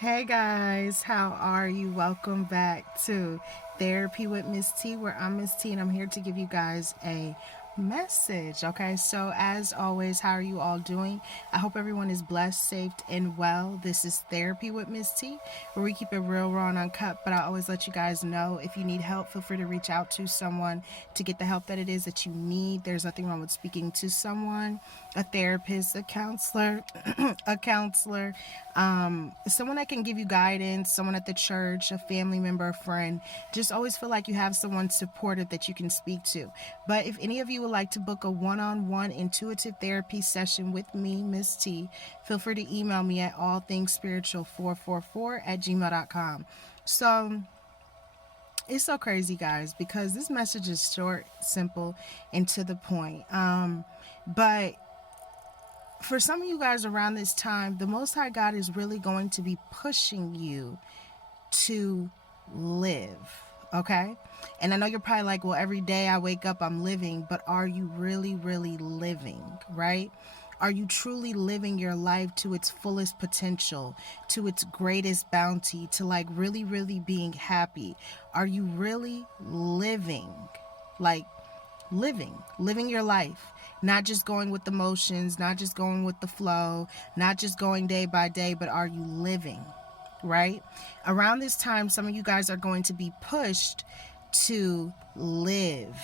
Hey guys, how are you? Welcome back to Therapy with Miss T, where I'm Miss T and I'm here to give you guys a message. Okay, so as always, how are you all doing? I hope everyone is blessed, safe, and well. This is Therapy with Miss T, where we keep it real, raw, and uncut. But I always let you guys know if you need help, feel free to reach out to someone to get the help that it is that you need. There's nothing wrong with speaking to someone, a therapist, a counselor, a counselor, someone that can give you guidance, someone at the church, a family member, a friend. Just always feel like you have someone supportive that you can speak to. But if any of you would like to book a one-on-one intuitive therapy session with me, Miss T, feel free to email me at allthingsspiritual444@gmail.com. So it's so crazy, guys, because this message is short, simple, and to the point. But for some of you guys around this time, the Most High God is really going to be pushing you to live. Okay? And I know you're probably like, well, every day I wake up, I'm living, but are you really, really living? Right? Are you truly living your life to its fullest potential, to its greatest bounty, to like really, really being happy? Are you really living? Like, living your life, not just going with the motions, not just going with the flow, not just going day by day, but are you living? Right? Around this time, some of you guys are going to be pushed to live,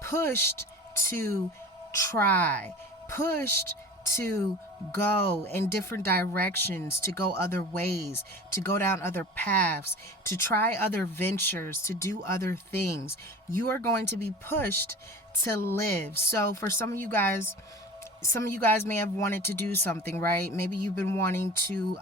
pushed to try, pushed to go in different directions, to go other ways, to go down other paths, to try other ventures, to do other things. You are going to be pushed to live. So for some of you guys may have wanted to do something, right? Maybe you've been wanting to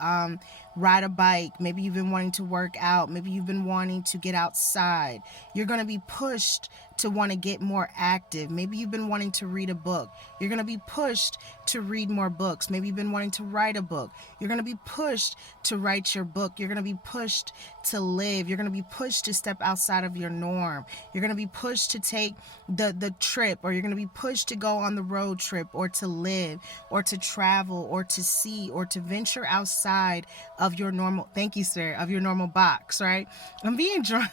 ride a bike. Maybe you've been wanting to work out. Maybe you've been wanting to get outside. You're going to be pushed to want to get more active. Maybe you've been wanting to read a book. You're going to be pushed to read more books. Maybe you've been wanting to write a book. You're going to be pushed to write your book. You're going to be pushed to live. You're going to be pushed to step outside of your norm. You're going to be pushed to take the trip, or you're going to be pushed to go on the road trip, or to live, or to travel, or to see, or to venture outside of your normal, thank you, sir, of your normal box, right? I'm being drawn,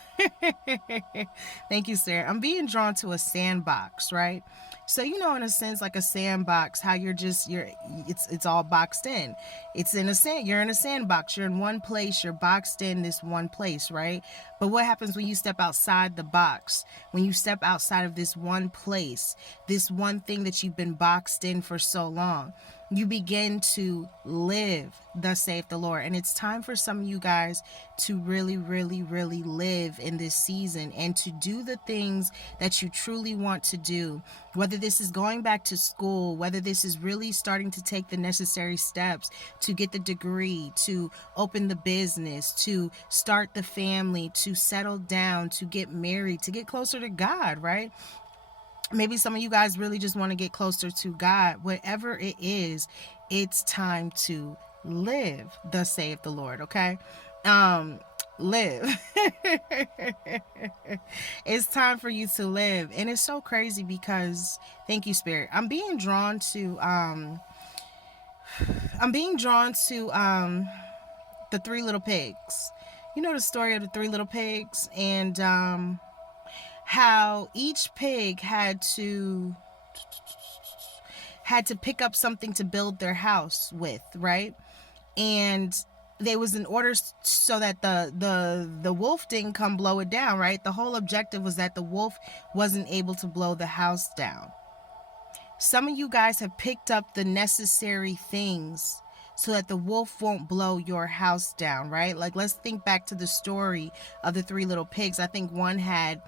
thank you, sir. I'm being drawn to a sandbox, right? So, in a sense, like a sandbox, how it's all boxed in. You're in a sandbox. You're in one place. You're boxed in this one place, right? But what happens when you step outside the box? When you step outside of this one place, this one thing that you've been boxed in for so long, you begin to live, thus saith the Lord. And it's time for some of you guys to really, really, really live in this season and to do the things that you truly want to do. Whether this is going back to school, whether this is really starting to take the necessary steps to get the degree, to open the business, to start the family, to settle down, to get married, to get closer to God, right? Maybe some of you guys really just want to get closer to God. Whatever it is, it's time to live, thus saith the Lord, okay? Live. It's time for you to live. And it's so crazy because, thank you, Spirit. I'm being drawn to the Three Little Pigs. You know the story of the Three Little Pigs, and how each pig had to pick up something to build their house with, right? And there was in order so that the wolf didn't come blow it down, right? The whole objective was that the wolf wasn't able to blow the house down. Some of you guys have picked up the necessary things so that the wolf won't blow your house down, right? Like, let's think back to the story of the Three Little Pigs. I think one had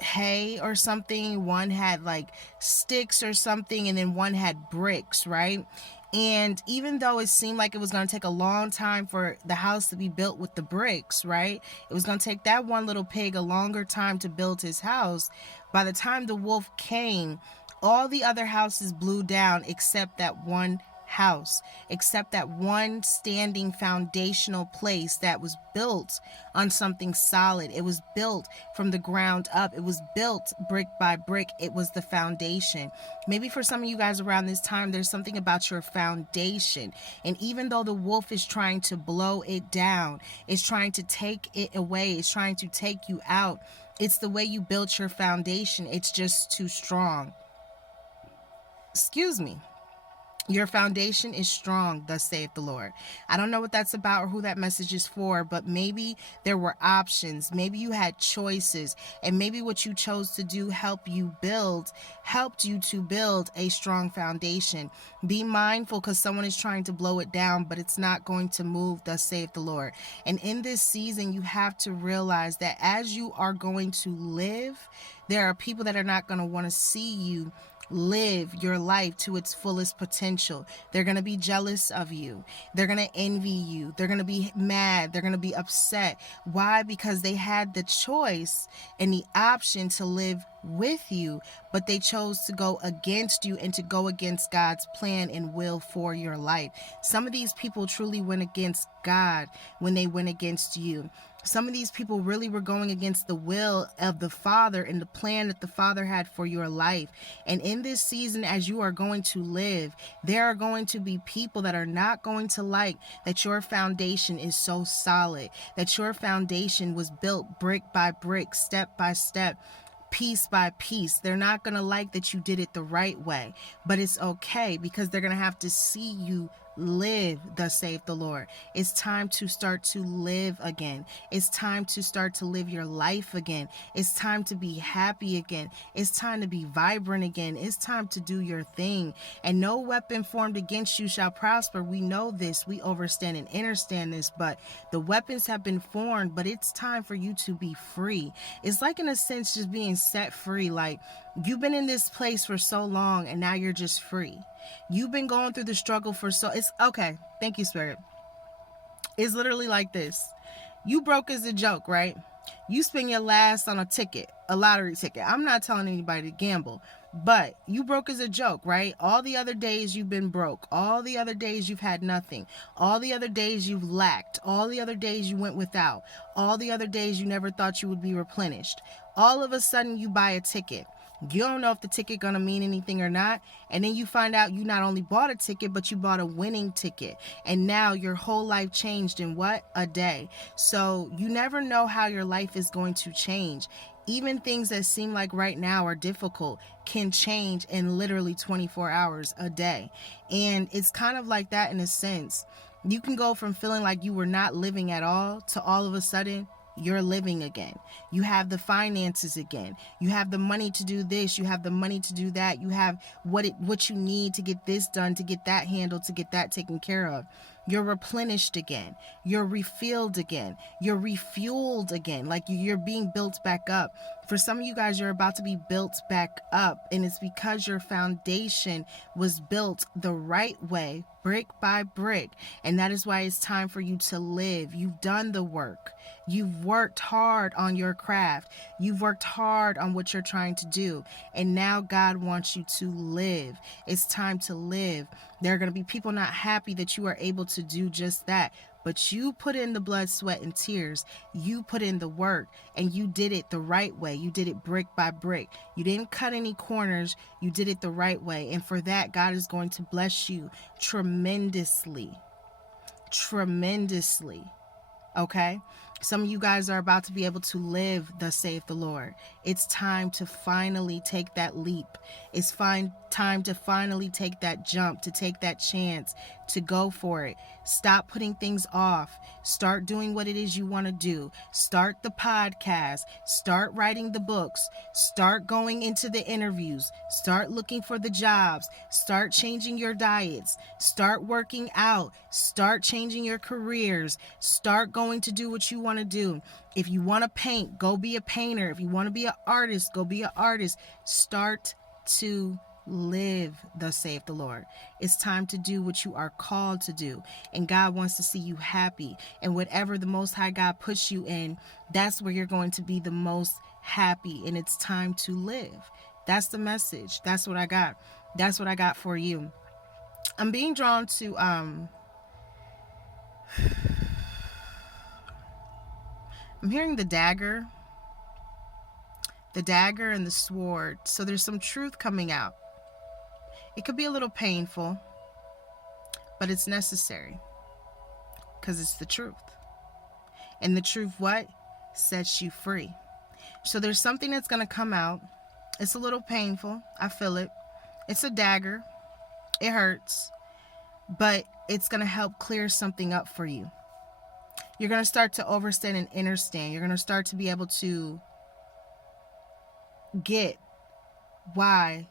hay or something, one had like sticks or something, and then one had bricks, right? And even though it seemed like it was going to take a long time for the house to be built with the bricks, right? It was going to take that one little pig a longer time to build his house. By the time the wolf came, all the other houses blew down except that one house except that one standing foundational place that was built on something solid. It was built from the ground up. It was built brick by brick. It was the foundation. Maybe for some of you guys around this time, there's something about your foundation. And even though the wolf is trying to blow it down, it's trying to take it away, it's trying to take you out, it's the way you built your foundation. It's just too strong. Excuse me. Your foundation is strong, thus saith the Lord. I don't know what that's about or who that message is for, but maybe there were options. Maybe you had choices, and maybe what you chose to do helped you to build a strong foundation. Be mindful, because someone is trying to blow it down, but it's not going to move, thus saith the Lord. And in this season, you have to realize that as you are going to live, there are people that are not going to want to see you live your life to its fullest potential. They're going to be jealous of you. They're going to envy you. They're going to be mad. They're going to be upset. Why? Because they had the choice and the option to live with you, but they chose to go against you and to go against God's plan and will for your life. Some of these people truly went against God when they went against you. Some of these people really were going against the will of the Father and the plan that the Father had for your life. And in this season, as you are going to live, there are going to be people that are not going to like that your foundation is so solid, that your foundation was built brick by brick, step by step, piece by piece. They're not going to like that you did it the right way, but it's okay, because they're going to have to see you live, thus saith the Lord. It's time to start to live again. It's time to start to live your life again. It's time to be happy again. It's time to be vibrant again. It's time to do your thing. And no weapon formed against you shall prosper. We know this. We overstand and understand this, but the weapons have been formed, but it's time for you to be free. It's like, in a sense, just being set free. Like, you've been in this place for so long and now you're just free. You've been going through the struggle for it's okay. Thank you, Spirit. It's literally like this. You broke as a joke, right? You spend your last on a lottery ticket. I'm not telling anybody to gamble, but you broke as a joke, right? All the other days you've been broke. All the other days you've had nothing. All the other days you've lacked. All the other days you went without. All the other days you never thought you would be replenished. All of a sudden you buy a ticket. You don't know if the ticket gonna mean anything or not. And then you find out you not only bought a ticket, but you bought a winning ticket. And now your whole life changed in what? A day. So you never know how your life is going to change. Even things that seem like right now are difficult can change in literally 24 hours a day. And it's kind of like that in a sense. You can go from feeling like you were not living at all to all of a sudden you're living again. You have the finances again. You have the money to do this. You have the money to do that. You have what you need to get this done, to get that handled, to get that taken care of. You're replenished again. You're refilled again. You're refueled again. Like you're being built back up. For some of you guys, you're about to be built back up. And it's because your foundation was built the right way, brick by brick. And that is why it's time for you to live. You've done the work. You've worked hard on your craft. You've worked hard on what you're trying to do. And now God wants you to live. It's time to live. There are going to be people not happy that you are able to do just that. But you put in the blood, sweat, and tears. You put in the work, and you did it the right way. You did it brick by brick. You didn't cut any corners. You did it the right way. And for that, God is going to bless you tremendously. Tremendously. Okay? Some of you guys are about to be able to live, thus saith the Lord. It's time to finally take that leap. It's time to finally take that jump, to take that chance, to go for it. Stop putting things off. Start doing what it is you want to do. Start the podcast. Start writing the books. Start going into the interviews. Start looking for the jobs. Start changing your diets. Start working out. Start changing your careers. Start going to do what you want to do. If you want to paint, go be a painter. If you want to be an artist, go be an artist. Start to live, thus saith the Lord. It's time to do what you are called to do. And God wants to see you happy. And whatever the Most High God puts you in, that's where you're going to be the most happy. And it's time to live. That's the message. That's what I got. That's what I got for you. I'm being drawn to I'm hearing the dagger and the sword. So there's some truth coming out. It could be a little painful, but it's necessary because it's the truth. And the truth what? Sets you free. So there's something that's going to come out. It's a little painful. I feel it. It's a dagger. It hurts. But it's going to help clear something up for you. You're going to start to overstand and understand. You're going to start to be able to get why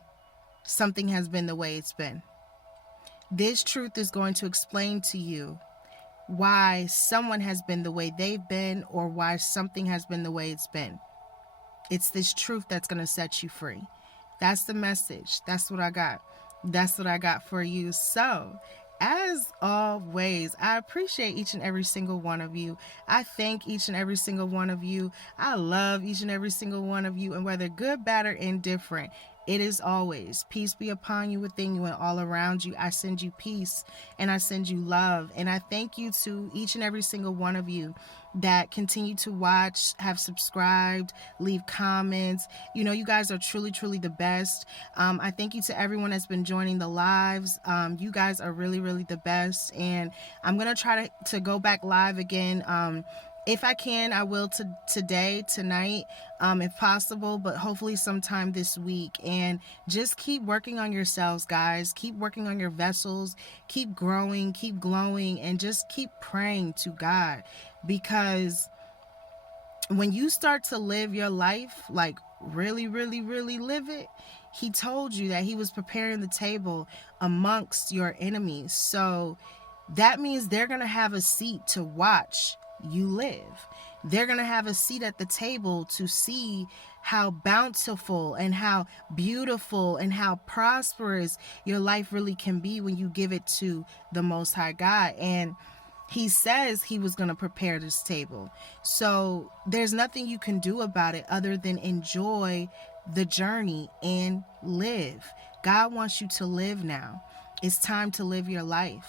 something has been the way it's been. This truth is going to explain to you why someone has been the way they've been, or why something has been the way it's been. It's this truth that's going to set you free. That's the message. That's what I got. That's what I got for you. So, as always, I appreciate each and every single one of you. I thank each and every single one of you. I love each and every single one of you. And whether good, bad, or indifferent, it is always peace be upon you, within you, and all around you. I send you peace and I send you love. And I thank you to each and every single one of you that continue to watch, have subscribed, leave comments. You know, you guys are truly, truly the best. I thank you to everyone that's been joining the lives. You guys are really, really the best. And I'm going to try to go back live again. If I can, I will today, tonight, if possible, but hopefully sometime this week. And just keep working on yourselves, guys. Keep working on your vessels. Keep growing, keep glowing, and just keep praying to God. Because when you start to live your life, like really, really, really live it, He told you that He was preparing the table amongst your enemies. So that means they're going to have a seat to watch you live. They're going to have a seat at the table to see how bountiful and how beautiful and how prosperous your life really can be when you give it to the Most High God. And He says He was going to prepare this table. So there's nothing you can do about it other than enjoy the journey and live. God wants you to live now. It's time to live your life.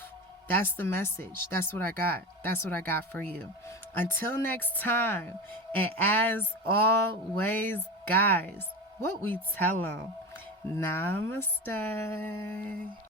That's the message. That's what I got. That's what I got for you. Until next time, and as always, guys, what we tell them, namaste.